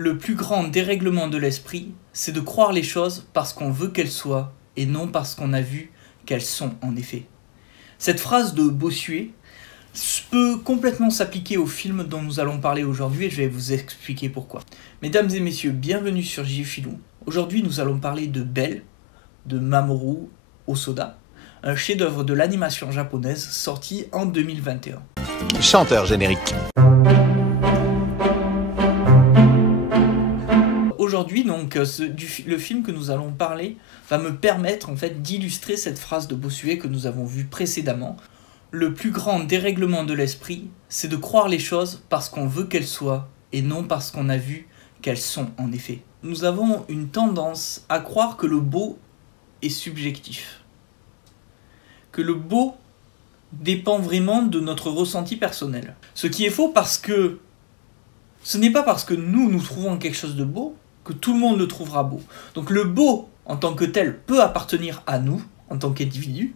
Le plus grand dérèglement de l'esprit, c'est de croire les choses parce qu'on veut qu'elles soient et non parce qu'on a vu qu'elles sont en effet. Cette phrase de Bossuet peut complètement s'appliquer au film dont nous allons parler aujourd'hui et je vais vous expliquer pourquoi. Mesdames et messieurs, bienvenue sur JFilou. Aujourd'hui nous allons parler de Belle, de Mamoru Hosoda, un chef-d'œuvre de l'animation japonaise sorti en 2021. Chanteur générique. Aujourd'hui, donc, le film que nous allons parler va me permettre en fait d'illustrer cette phrase de Bossuet que nous avons vue précédemment. Le plus grand dérèglement de l'esprit, c'est de croire les choses parce qu'on veut qu'elles soient et non parce qu'on a vu qu'elles sont en effet. Nous avons une tendance à croire que le beau est subjectif, que le beau dépend vraiment de notre ressenti personnel. Ce qui est faux parce que ce n'est pas parce que nous trouvons quelque chose de beau que tout le monde le trouvera beau. Donc le beau en tant que tel peut appartenir à nous en tant qu'individu,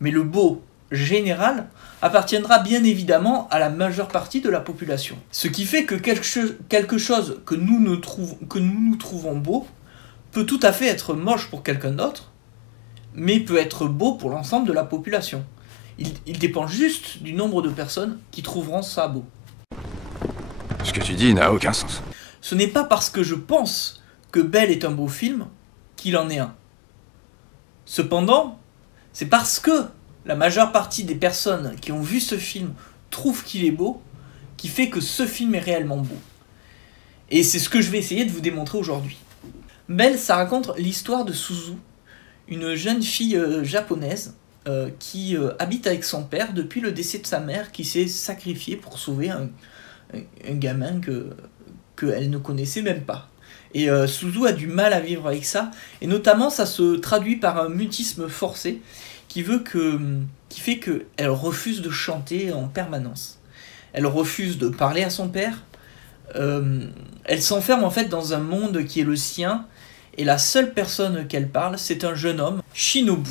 mais le beau général appartiendra bien évidemment à la majeure partie de la population. Ce qui fait que quelque chose que nous nous trouvons beau peut tout à fait être moche pour quelqu'un d'autre, mais peut être beau pour l'ensemble de la population. Il dépend juste du nombre de personnes qui trouveront ça beau. Ce que tu dis n'a aucun sens. Ce n'est pas parce que je pense que Belle est un beau film qu'il en est un. Cependant, c'est parce que la majeure partie des personnes qui ont vu ce film trouvent qu'il est beau, qui fait que ce film est réellement beau. Et c'est ce que je vais essayer de vous démontrer aujourd'hui. Belle, ça raconte l'histoire de Suzu, une jeune fille japonaise qui habite avec son père depuis le décès de sa mère, qui s'est sacrifiée pour sauver un gamin qu'elle ne connaissait même pas. Et Suzu a du mal à vivre avec ça, et notamment ça se traduit par un mutisme forcé qui fait qu'elle refuse de chanter en permanence. Elle refuse de parler à son père, elle s'enferme en fait dans un monde qui est le sien, et la seule personne qu'elle parle, c'est un jeune homme, Shinobu,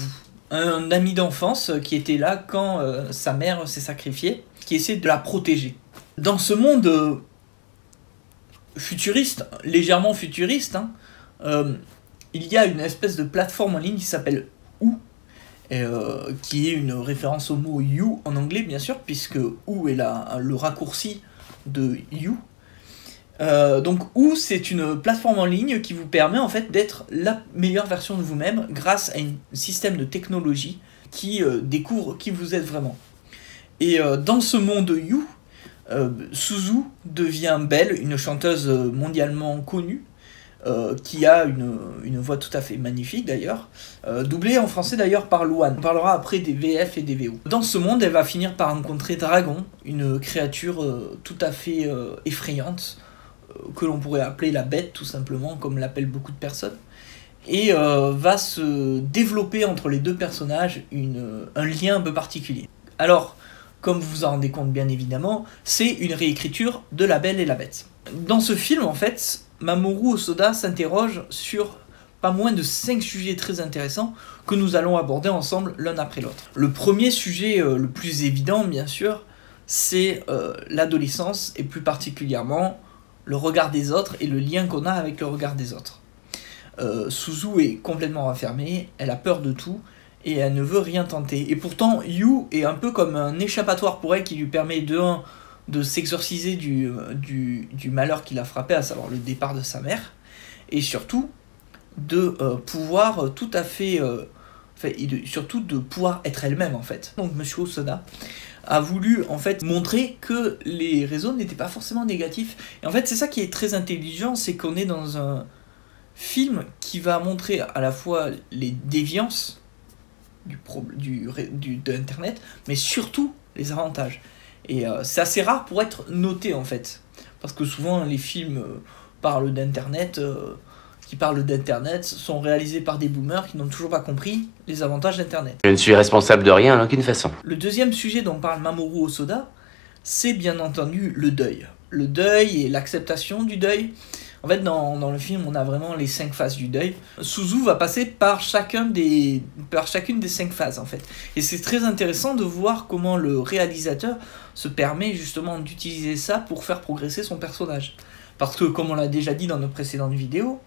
un ami d'enfance qui était là quand sa mère s'est sacrifiée, qui essaie de la protéger. Dans ce monde futuriste, légèrement futuriste, il y a une espèce de plateforme en ligne qui s'appelle OU, qui est une référence au mot you en anglais bien sûr, puisque OU est le raccourci de you. Donc OU, c'est une plateforme en ligne qui vous permet en fait d'être la meilleure version de vous-même grâce à un système de technologie qui découvre qui vous êtes vraiment. Et dans ce monde you, Suzu devient Belle, une chanteuse mondialement connue, qui a une voix tout à fait magnifique d'ailleurs, doublée en français d'ailleurs par Louane. On parlera après des VF et des VO. Dans ce monde, elle va finir par rencontrer Dragon, une créature tout à fait effrayante, que l'on pourrait appeler la bête tout simplement, comme l'appellent beaucoup de personnes, et va se développer entre les deux personnages un lien un peu particulier. Alors, comme vous vous en rendez compte bien évidemment, c'est une réécriture de La Belle et la Bête. Dans ce film, en fait, Mamoru Hosoda s'interroge sur pas moins de 5 sujets très intéressants que nous allons aborder ensemble l'un après l'autre. Le premier sujet, le plus évident bien sûr, c'est l'adolescence et plus particulièrement le regard des autres et le lien qu'on a avec le regard des autres. Suzu est complètement renfermée, elle a peur de tout, et elle ne veut rien tenter. Et pourtant, You est un peu comme un échappatoire pour elle qui lui permet de s'exorciser du malheur qui l'a frappé, à savoir le départ de sa mère, et surtout de pouvoir tout à fait... surtout de pouvoir être elle-même en fait. Donc Monsieur Hosoda a voulu en fait montrer que les réseaux n'étaient pas forcément négatifs. Et en fait c'est ça qui est très intelligent, c'est qu'on est dans un film qui va montrer à la fois les déviances d'Internet, mais surtout les avantages. Et c'est assez rare pour être noté en fait, parce que souvent les films qui parlent d'Internet sont réalisés par des boomers qui n'ont toujours pas compris les avantages d'Internet. Je ne suis responsable de rien en aucune façon. Le deuxième sujet dont parle Mamoru Hosoda, c'est bien entendu le deuil. Le deuil et l'acceptation du deuil. En fait, dans le film, on a vraiment les 5 phases du deuil. Suzu va passer par chacune des 5 phases, en fait. Et c'est très intéressant de voir comment le réalisateur se permet justement d'utiliser ça pour faire progresser son personnage. Parce que, comme on l'a déjà dit dans nos précédentes vidéos,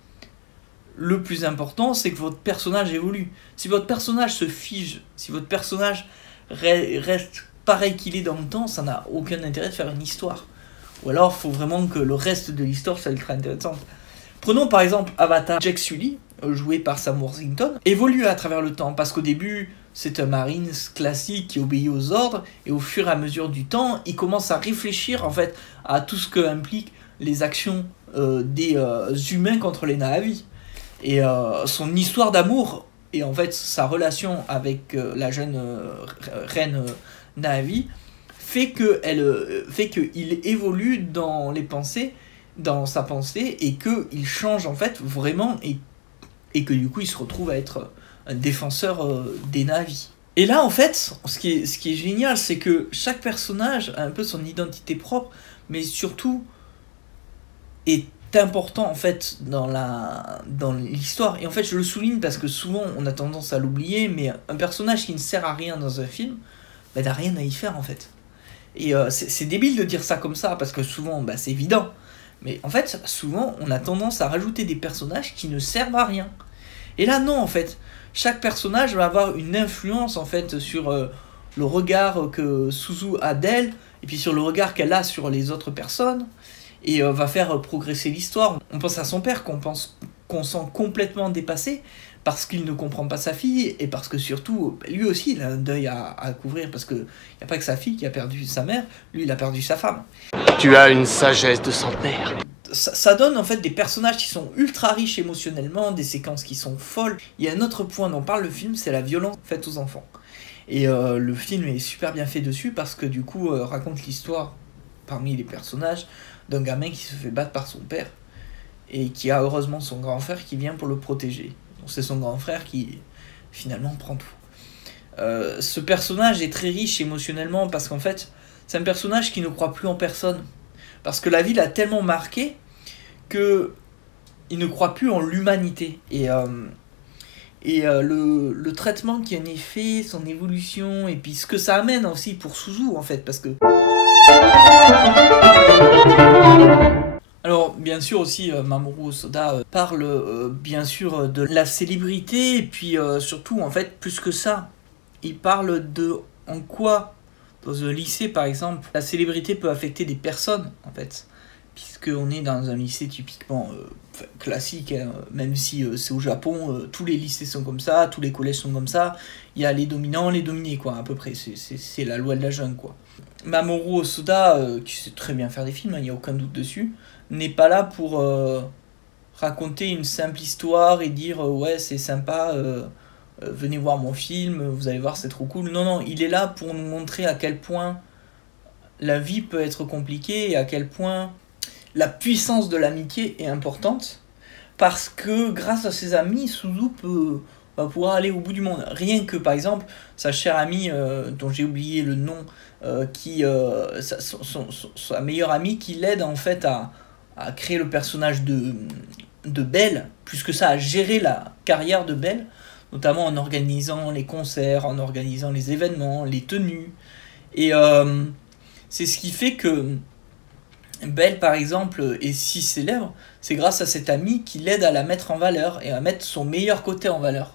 le plus important, c'est que votre personnage évolue. Si votre personnage se fige, si votre personnage reste pareil qu'il est dans le temps, ça n'a aucun intérêt de faire une histoire. Ou alors, il faut vraiment que le reste de l'histoire soit ultra intéressante. Prenons par exemple Avatar. Jake Sully, joué par Sam Worthington, évolue à travers le temps, parce qu'au début, c'est un Marines classique qui obéit aux ordres, et au fur et à mesure du temps, il commence à réfléchir en fait à tout ce que impliquent les actions des humains contre les Na'vi. Et son histoire d'amour, et en fait sa relation avec la jeune reine Na'vi, fait qu'il évolue dans les pensées, dans sa pensée, et qu'il change en fait vraiment, et que du coup il se retrouve à être un défenseur des Na'vi. Et là en fait, ce qui est génial, c'est que chaque personnage a un peu son identité propre, mais surtout est important en fait dans l'histoire. Et en fait je le souligne parce que souvent on a tendance à l'oublier, mais un personnage qui ne sert à rien dans un film, bah, n'a rien à y faire en fait. Et c'est débile de dire ça comme ça, parce que souvent bah, c'est évident, mais en fait souvent on a tendance à rajouter des personnages qui ne servent à rien. Et là non, en fait chaque personnage va avoir une influence en fait sur le regard que Suzu a d'elle, et puis sur le regard qu'elle a sur les autres personnes, et va faire progresser l'histoire. On pense à son père qu'on sent complètement dépassé parce qu'il ne comprend pas sa fille, et parce que surtout, lui aussi il a un deuil à couvrir, parce qu'il n'y a pas que sa fille qui a perdu sa mère, lui il a perdu sa femme. Tu as une sagesse de centenaire. Ça donne en fait des personnages qui sont ultra riches émotionnellement, des séquences qui sont folles. Il y a un autre point dont parle le film, c'est la violence faite aux enfants. Et le film est super bien fait dessus, parce que du coup raconte l'histoire parmi les personnages d'un gamin qui se fait battre par son père, et qui a heureusement son grand frère qui vient pour le protéger. Donc c'est son grand frère qui finalement prend tout. Ce personnage est très riche émotionnellement, parce qu'en fait c'est un personnage qui ne croit plus en personne, parce que la vie l'a tellement marqué que il ne croit plus en l'humanité. Et le traitement qui en est fait, son évolution, et puis ce que ça amène aussi pour Suzu en fait, parce que... Alors bien sûr aussi Mamoru Hosoda parle bien sûr de la célébrité, et puis surtout en fait plus que ça, il parle de en quoi dans un lycée par exemple la célébrité peut affecter des personnes en fait, puisqu'on est dans un lycée typiquement classique, hein, même si c'est au Japon, tous les lycées sont comme ça, tous les collèges sont comme ça, il y a les dominants, les dominés quoi, à peu près, c'est la loi de la jungle quoi. Mamoru Hosoda, qui sait très bien faire des films, il n'y a aucun doute dessus, n'est pas là pour raconter une simple histoire et dire ouais c'est sympa, venez voir mon film, vous allez voir c'est trop cool. Non, non, il est là pour nous montrer à quel point la vie peut être compliquée, et à quel point la puissance de l'amitié est importante, parce que grâce à ses amis, Suzu va pouvoir aller au bout du monde. Rien que par exemple sa chère amie, dont j'ai oublié le nom, sa meilleure amie qui l'aide en fait à créer le personnage de Belle, plus que ça, à gérer la carrière de Belle, notamment en organisant les concerts, en organisant les événements, les tenues. Et c'est ce qui fait que Belle, par exemple, est si célèbre, c'est grâce à cette amie qui l'aide à la mettre en valeur, et à mettre son meilleur côté en valeur.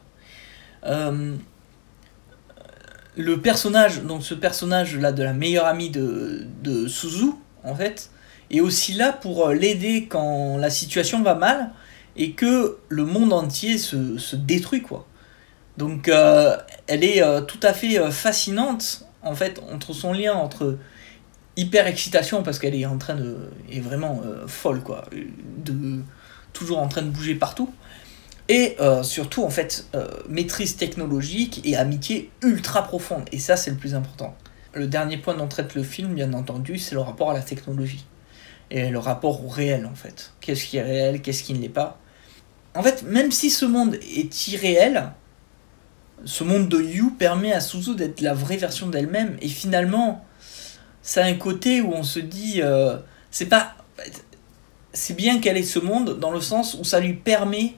Le personnage, donc ce personnage-là de la meilleure amie de Suzu, en fait, est aussi là pour l'aider quand la situation va mal, et que le monde entier se détruit, quoi. Donc elle est tout à fait fascinante, en fait, entre son lien entre hyper excitation, parce qu'elle est est vraiment folle quoi, toujours en train de bouger partout, et surtout en fait maîtrise technologique et amitié ultra profonde, et ça c'est le plus important. Le dernier point dont traite le film, bien entendu, c'est le rapport à la technologie et le rapport au réel en fait. Qu'est-ce qui est réel, qu'est-ce qui ne l'est pas. En fait, même si ce monde est irréel, ce monde de You permet à Suzu d'être la vraie version d'elle-même, et finalement ça a un côté où on se dit c'est bien qu'elle ait ce monde, dans le sens où ça lui permet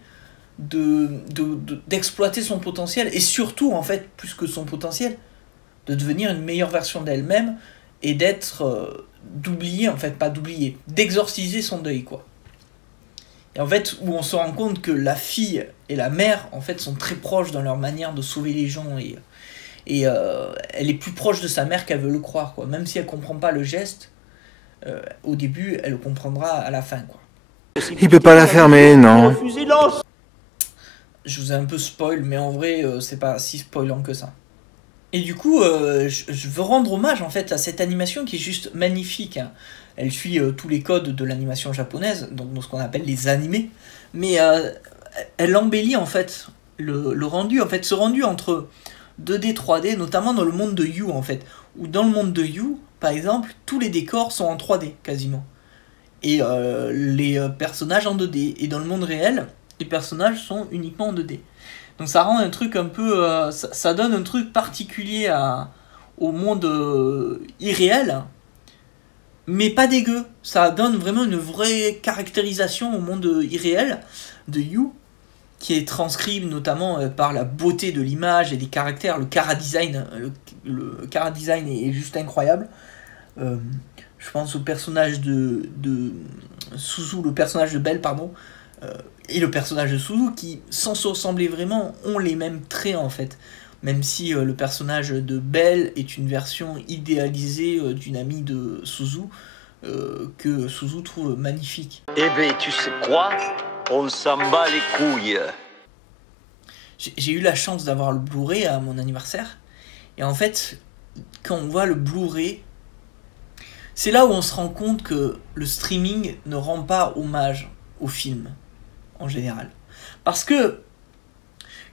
d'exploiter son potentiel, et surtout en fait plus que son potentiel, de devenir une meilleure version d'elle-même, et d'être d'oublier, en fait pas d'oublier, d'exorciser son deuil quoi. Et en fait, où on se rend compte que la fille et la mère, en fait, sont très proches dans leur manière de sauver les gens. Et elle est plus proche de sa mère qu'elle veut le croire, quoi. Même si elle comprend pas le geste, au début, elle le comprendra à la fin, quoi. Il peut pas la fermer, non. Je vous ai un peu spoil, mais en vrai, c'est pas si spoilant que ça. Et du coup, je veux rendre hommage en fait à cette animation qui est juste magnifique, hein. Elle suit tous les codes de l'animation japonaise, donc dans ce qu'on appelle les animés, mais elle embellit en fait le rendu, en fait, ce rendu entre 2D, 3D, notamment dans le monde de You en fait, où dans le monde de You, par exemple, tous les décors sont en 3D quasiment, et les personnages en 2D, et dans le monde réel, les personnages sont uniquement en 2D. Donc ça rend un truc un peu... ça donne un truc particulier au monde irréel, mais pas dégueu. Ça donne vraiment une vraie caractérisation au monde irréel de You, qui est transcrit notamment par la beauté de l'image et des caractères. Le chara-design, le chara-design est juste incroyable. Je pense au personnage de Suzu, le personnage de Belle, pardon, et le personnage de Suzu, qui, sans se ressembler vraiment, ont les mêmes traits en fait. Même si le personnage de Belle est une version idéalisée d'une amie de Suzu, que Suzu trouve magnifique. Eh ben, tu sais quoi? On s'en bat les couilles. J'ai eu la chance d'avoir le Blu-ray à mon anniversaire, et en fait, quand on voit le Blu-ray, c'est là où on se rend compte que le streaming ne rend pas hommage au film, en général. Parce que,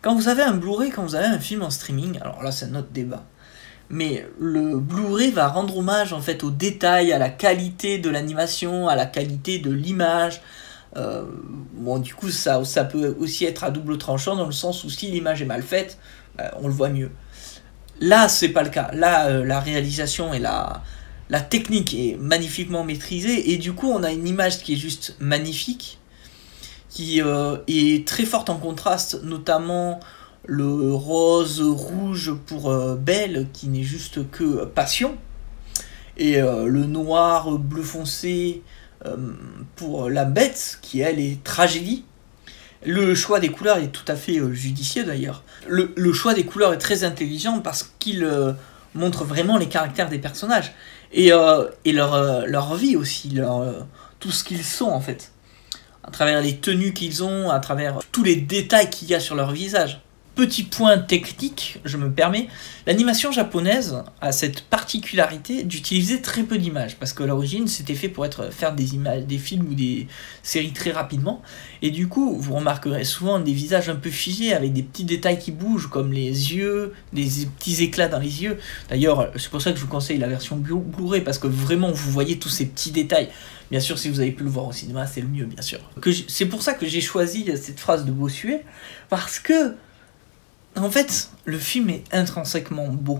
quand vous avez un Blu-ray, quand vous avez un film en streaming, alors là c'est un autre débat, mais le Blu-ray va rendre hommage en fait aux détails, à la qualité de l'animation, à la qualité de l'image. Bon, du coup, ça peut aussi être à double tranchant, dans le sens où si l'image est mal faite, on le voit mieux. Là, c'est pas le cas. Là, la réalisation et la technique est magnifiquement maîtrisée, et du coup, on a une image qui est juste magnifique, qui est très forte en contraste, notamment le rose rouge pour Belle, qui n'est juste que passion, et le noir bleu foncé pour la bête, qui elle est tragédie. Le choix des couleurs est tout à fait judicieux d'ailleurs. Le choix des couleurs est très intelligent parce qu'il montre vraiment les caractères des personnages, et leur vie aussi, tout ce qu'ils sont en fait, à travers les tenues qu'ils ont, à travers tous les détails qu'il y a sur leur visage. Petit point technique, je me permets, l'animation japonaise a cette particularité d'utiliser très peu d'images, parce que à l'origine c'était fait pour faire des images, des films ou des séries très rapidement, et du coup vous remarquerez souvent des visages un peu figés avec des petits détails qui bougent, comme les yeux, des petits éclats dans les yeux. D'ailleurs c'est pour ça que je vous conseille la version Blu-ray, parce que vraiment vous voyez tous ces petits détails. Bien sûr, si vous avez pu le voir au cinéma, c'est le mieux, bien sûr. C'est pour ça que j'ai choisi cette phrase de Bossuet, parce que en fait, le film est intrinsèquement beau,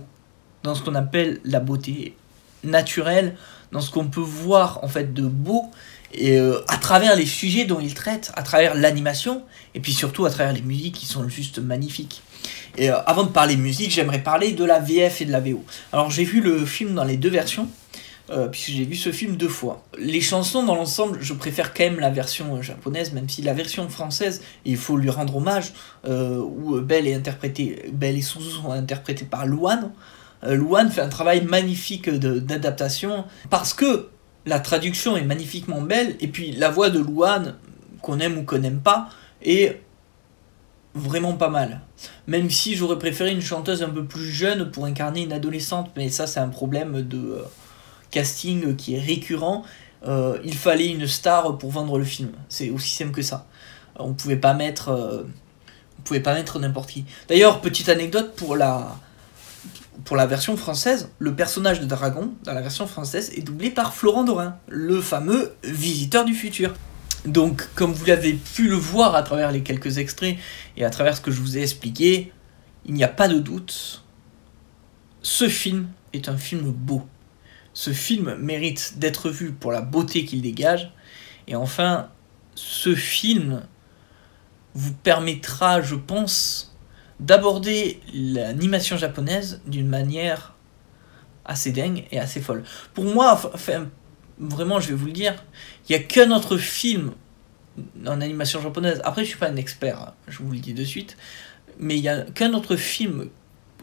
dans ce qu'on appelle la beauté naturelle, dans ce qu'on peut voir en fait de beau, et à travers les sujets dont il traite, à travers l'animation, et puis surtout à travers les musiques qui sont juste magnifiques. Et avant de parler musique, j'aimerais parler de la VF et de la VO. Alors j'ai vu le film dans les deux versions, puisque j'ai vu ce film 2 fois. Les chansons dans l'ensemble, je préfère quand même la version japonaise, même si la version française, il faut lui rendre hommage, où Belle et Suzu sont interprétés par Louane. Louane fait un travail magnifique d'adaptation, parce que la traduction est magnifiquement belle, et puis la voix de Louane, qu'on aime ou qu'on n'aime pas, est vraiment pas mal. Même si j'aurais préféré une chanteuse un peu plus jeune pour incarner une adolescente, mais ça c'est un problème de casting qui est récurrent. Il fallait une star pour vendre le film, c'est aussi simple que ça. On pouvait pas mettre n'importe qui. D'ailleurs, petite anecdote pour la version française, le personnage de Dragon dans la version française est doublé par Florent Dorin, le fameux visiteur du futur. Donc comme vous l'avez pu le voir à travers les quelques extraits et à travers ce que je vous ai expliqué, il n'y a pas de doute, ce film est un film beau. Ce film mérite d'être vu pour la beauté qu'il dégage. Et enfin, ce film vous permettra, je pense, d'aborder l'animation japonaise d'une manière assez dingue et assez folle. Pour moi, enfin, vraiment, je vais vous le dire, il n'y a qu'un autre film en animation japonaise. Après, je suis pas un expert, hein, je vous le dis de suite. Mais il n'y a qu'un autre film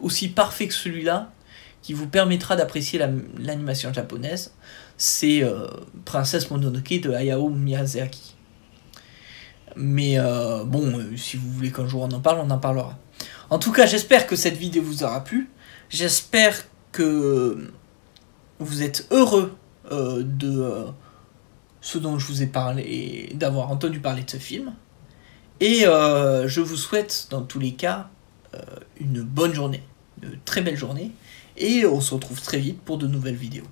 aussi parfait que celui-là qui vous permettra d'apprécier l'animation japonaise. C'est Princesse Mononoke de Hayao Miyazaki. Mais bon, si vous voulez qu'un jour on en parlera. En tout cas, j'espère que cette vidéo vous aura plu. J'espère que vous êtes heureux de ce dont je vous ai parlé, d'avoir entendu parler de ce film. Et je vous souhaite, dans tous les cas, une bonne journée, une très belle journée. Et on se retrouve très vite pour de nouvelles vidéos.